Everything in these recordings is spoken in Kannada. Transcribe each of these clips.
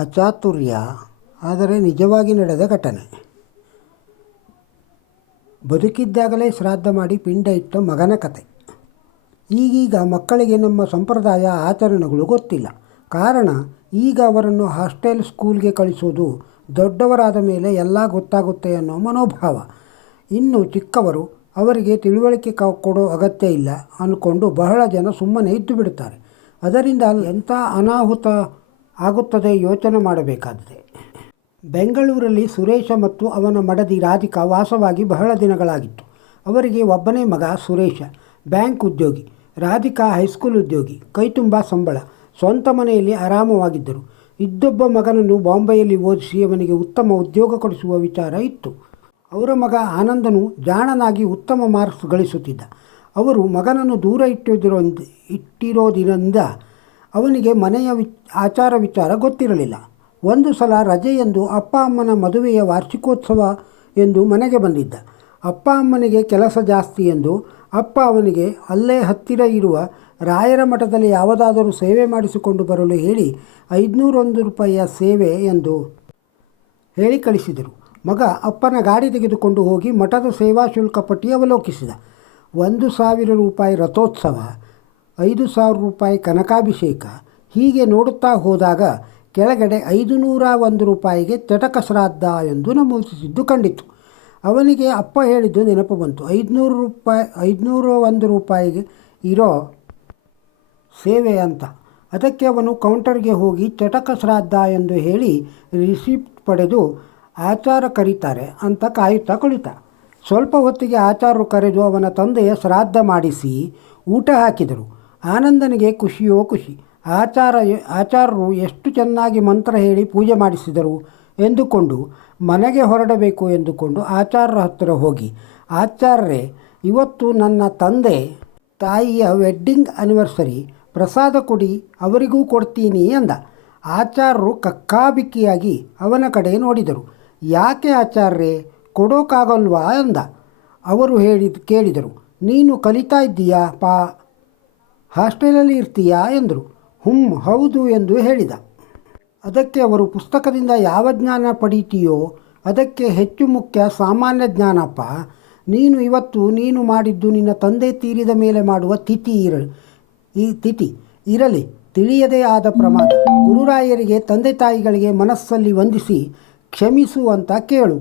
ಅಚಾತುರ್ಯ ಆದರೆ ನಿಜವಾಗಿ ನಡೆದ ಘಟನೆ. ಬದುಕಿದ್ದಾಗಲೇ ಶ್ರಾದ್ದ ಮಾಡಿ ಪಿಂಡ ಇಟ್ಟ ಮಗನ ಕತೆ. ಈಗೀಗ ಮಕ್ಕಳಿಗೆ ನಮ್ಮ ಸಂಪ್ರದಾಯ ಆಚರಣೆಗಳು ಗೊತ್ತಿಲ್ಲ. ಕಾರಣ ಈಗ ಅವರನ್ನು ಹಾಸ್ಟೆಲ್ ಸ್ಕೂಲ್ಗೆ ಕಳಿಸೋದು ದೊಡ್ಡವರಾದ ಮೇಲೆ ಎಲ್ಲ ಗೊತ್ತಾಗುತ್ತೆ ಅನ್ನೋ ಮನೋಭಾವ. ಇನ್ನು ಚಿಕ್ಕವರು ಅವರಿಗೆ ತಿಳುವಳಿಕೆ ಕೊಡೋ ಅಗತ್ಯ ಇಲ್ಲ ಅಂದ್ಕೊಂಡು ಬಹಳ ಜನ ಸುಮ್ಮನೆ ಇದ್ದು ಬಿಡುತ್ತಾರೆ. ಅದರಿಂದ ಎಂಥ ಅನಾಹುತ ಆಗುತ್ತದೆ ಯೋಚನೆ ಮಾಡಬೇಕಾಗಿದೆ. ಬೆಂಗಳೂರಲ್ಲಿ ಸುರೇಶ ಮತ್ತು ಅವನ ಮಡದಿ ರಾಧಿಕಾ ವಾಸವಾಗಿ ಬಹಳ ದಿನಗಳಾಗಿತ್ತು. ಅವರಿಗೆ ಒಬ್ಬನೇ ಮಗ ಸುರೇಶ, ಬ್ಯಾಂಕ್ ಉದ್ಯೋಗಿ. ರಾಧಿಕಾ ಹೈಸ್ಕೂಲ್ ಉದ್ಯೋಗಿ, ಕೈತುಂಬ ಸಂಬಳ, ಸ್ವಂತ ಮನೆಯಲ್ಲಿ ಆರಾಮವಾಗಿದ್ದರು. ಇದ್ದೊಬ್ಬ ಮಗನನ್ನು ಬಾಂಬೆಯಲ್ಲಿ ಓದಿಸಿ ಅವನಿಗೆ ಉತ್ತಮ ಉದ್ಯೋಗ ಕೊಡಿಸುವ ವಿಚಾರ ಇತ್ತು. ಅವರ ಮಗ ಆನಂದನು ಜಾಣನಾಗಿ ಉತ್ತಮ ಮಾರ್ಕ್ಸ್ ಗಳಿಸುತ್ತಿದ್ದ. ಅವರು ಮಗನನ್ನು ದೂರ ಇಟ್ಟಿರೋದ್ರಿಂದ ಅವನಿಗೆ ಮನೆಯ ಆಚಾರ ವಿಚಾರ ಗೊತ್ತಿರಲಿಲ್ಲ. ಒಂದು ಸಲ ರಜೆಯೆಂದು ಅಪ್ಪ ಅಮ್ಮನ ಮದುವೆಯ ವಾರ್ಷಿಕೋತ್ಸವ ಎಂದು ಮನೆಗೆ ಬಂದಿದ್ದ. ಅಪ್ಪ ಅಮ್ಮನಿಗೆ ಕೆಲಸ ಜಾಸ್ತಿ ಎಂದು ಅಪ್ಪ ಅವನಿಗೆ ಅಲ್ಲೇ ಹತ್ತಿರ ಇರುವ ರಾಯರ ಮಠದಲ್ಲಿ ಯಾವುದಾದರೂ ಸೇವೆ ಮಾಡಿಸಿಕೊಂಡು ಬರಲು ಹೇಳಿ 501 ರೂಪಾಯಿಯ ಸೇವೆ ಎಂದು ಹೇಳಿ ಕಳಿಸಿದರು. ಮಗ ಅಪ್ಪನ ಗಾಡಿ ತೆಗೆದುಕೊಂಡು ಹೋಗಿ ಮಠದ ಸೇವಾ ಶುಲ್ಕ ಪಟ್ಟಿ ಅವಲೋಕಿಸಿದ. 1,000 ರೂಪಾಯಿ ರಥೋತ್ಸವ, 5,000 ರೂಪಾಯಿ ಕನಕಾಭಿಷೇಕ, ಹೀಗೆ ನೋಡುತ್ತಾ ಹೋದಾಗ ಕೆಳಗಡೆ 501 ರೂಪಾಯಿಗೆ ಚಟಕ ಶ್ರಾದ್ದ ಎಂದು ನಮೂದಿಸಿದ್ದು ಕಂಡಿತು. ಅವನಿಗೆ ಅಪ್ಪ ಹೇಳಿದ್ದು ನೆನಪು ಬಂತು. 501 ರೂಪಾಯಿಗೆ ಇರೋ ಸೇವೆ ಅಂತ. ಅದಕ್ಕೆ ಅವನು ಕೌಂಟರ್ಗೆ ಹೋಗಿ ಚಟಕ ಶ್ರಾದ್ದ ಎಂದು ಹೇಳಿ ರಿಸಿಪ್ಟ್ ಪಡೆದು ಆಚಾರ ಕರೀತಾರೆ ಅಂತ ಕಾಯುತ್ತಾ ಕುಳಿತ. ಸ್ವಲ್ಪ ಹೊತ್ತಿಗೆ ಆಚಾರರು ಕರೆದು ಅವನ ತಂದೆಯ ಶ್ರಾದ್ದ ಮಾಡಿಸಿ ಊಟ ಹಾಕಿದರು. ಆನಂದನಿಗೆ ಖುಷಿಯೋ ಖುಷಿ. ಆಚಾರರು ಎಷ್ಟು ಚೆನ್ನಾಗಿ ಮಂತ್ರ ಹೇಳಿ ಪೂಜೆ ಮಾಡಿಸಿದರು ಎಂದುಕೊಂಡು ಮನೆಗೆ ಹೊರಡಬೇಕು ಎಂದುಕೊಂಡು ಆಚಾರ್ಯರ ಹತ್ತಿರ ಹೋಗಿ, ಆಚಾರ್ಯರೇ, ಇವತ್ತು ನನ್ನ ತಂದೆ ತಾಯಿಯ ವೆಡ್ಡಿಂಗ್ ಆ್ಯನಿವರ್ಸರಿ, ಪ್ರಸಾದ ಕೊಡಿ, ಅವರಿಗೂ ಕೊಡ್ತೀನಿ ಎಂದ. ಆಚಾರ್ಯರು ಕಕ್ಕಾಬಿಕ್ಕಿಯಾಗಿ ಅವನ ಕಡೆ ನೋಡಿದರು. ಯಾಕೆ ಆಚಾರ್ಯರೇ, ಕೊಡೋಕ್ಕಾಗಲ್ವಾ ಎಂದ. ಅವರು ಕೇಳಿದರು, ನೀನು ಕಲಿತಾ ಇದ್ದೀಯಾ ಹಾಸ್ಟೆಲಲ್ಲಿ ಇರ್ತೀಯಾ ಎಂದರು. ಹೌದು ಎಂದು ಹೇಳಿದ. ಅದಕ್ಕೆ ಅವರು, ಪುಸ್ತಕದಿಂದ ಯಾವ ಜ್ಞಾನ ಪಡೀತೀಯೋ ಅದಕ್ಕೆ ಹೆಚ್ಚು ಮುಖ್ಯ ಸಾಮಾನ್ಯ ಜ್ಞಾನಪ್ಪ. ಇವತ್ತು ನೀನು ಮಾಡಿದ್ದು ನಿನ್ನ ತಂದೆ ತೀರಿದ ಮೇಲೆ ಮಾಡುವ ತಿಥಿ ಇರಲಿ, ತಿಳಿಯದೇ ಆದ ಪ್ರಮಾದ. ಗುರುರಾಯರಿಗೆ ತಂದೆ ತಾಯಿಗಳಿಗೆ ಮನಸ್ಸಲ್ಲಿ ವಂದಿಸಿ ಕ್ಷಮಿಸು ಅಂತ ಕೇಳು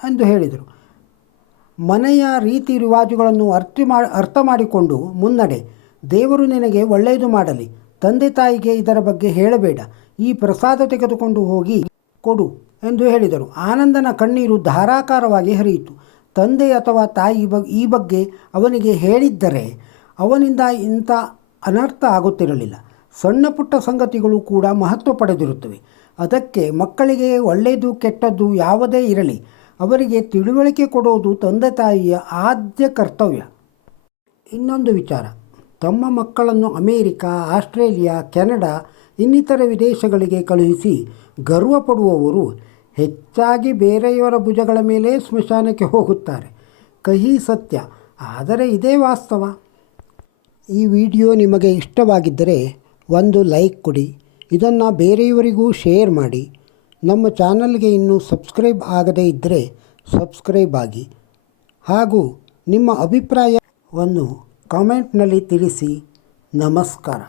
ಎಂದು ಹೇಳಿದರು. ಮನೆಯ ರೀತಿ ರಿವಾಜುಗಳನ್ನು ಅರ್ಥ ಮಾಡಿಕೊಂಡು ಮುನ್ನಡೆ. ದೇವರು ನಿನಗೆ ಒಳ್ಳೆಯದು ಮಾಡಲಿ. ತಂದೆ ತಾಯಿಗೆ ಇದರ ಬಗ್ಗೆ ಹೇಳಬೇಡ. ಈ ಪ್ರಸಾದ ತೆಗೆದುಕೊಂಡು ಹೋಗಿ ಕೊಡು ಎಂದು ಹೇಳಿದರು. ಆನಂದನ ಕಣ್ಣೀರು ಧಾರಾಕಾರವಾಗಿ ಹರಿಯಿತು. ತಂದೆ ಅಥವಾ ತಾಯಿ ಈ ಬಗ್ಗೆ ಅವನಿಗೆ ಹೇಳಿದ್ದರೆ ಅವನಿಂದ ಇಂಥ ಅನರ್ಥ ಆಗುತ್ತಿರಲಿಲ್ಲ. ಸಣ್ಣ ಪುಟ್ಟ ಸಂಗತಿಗಳು ಕೂಡ ಮಹತ್ವ ಪಡೆದಿರುತ್ತವೆ. ಅದಕ್ಕೆ ಮಕ್ಕಳಿಗೆ ಒಳ್ಳೆಯದು ಕೆಟ್ಟದ್ದು ಯಾವುದೇ ಇರಲಿ, ಅವರಿಗೆ ತಿಳುವಳಿಕೆ ಕೊಡೋದು ತಂದೆ ತಾಯಿಯ ಆದ್ಯ ಕರ್ತವ್ಯ. ಇನ್ನೊಂದು ವಿಚಾರ, ತಮ್ಮ ಮಕ್ಕಳನ್ನು ಅಮೇರಿಕಾ, ಆಸ್ಟ್ರೇಲಿಯಾ, ಕೆನಡಾ ಇನ್ನಿತರ ವಿದೇಶಗಳಿಗೆ ಕಳುಹಿಸಿ ಗರ್ವಪಡುವವರು ಹೆಚ್ಚಾಗಿ ಬೇರೆಯವರ ಭುಜಗಳ ಮೇಲೆ ಸ್ಮಶಾನಕ್ಕೆ ಹೋಗುತ್ತಾರೆ. ಕಹಿ ಸತ್ಯ, ಆದರೆ ಇದೇ ವಾಸ್ತವ. ಈ ವಿಡಿಯೋ ನಿಮಗೆ ಇಷ್ಟವಾಗಿದ್ದರೆ ಒಂದು ಲೈಕ್ ಕೊಡಿ, ಇದನ್ನು ಬೇರೆಯವರಿಗೂ ಶೇರ್ ಮಾಡಿ. ನಮ್ಮ ಚಾನಲ್ಗೆ ಇನ್ನೂ ಸಬ್ಸ್ಕ್ರೈಬ್ ಆಗದೇ ಇದ್ದರೆ ಸಬ್ಸ್ಕ್ರೈಬ್ ಆಗಿ, ಹಾಗೂ ನಿಮ್ಮ ಅಭಿಪ್ರಾಯವನ್ನು ಕಾಮೆಂಟ್ನಲ್ಲಿ ತಿಳಿಸಿ. ನಮಸ್ಕಾರ.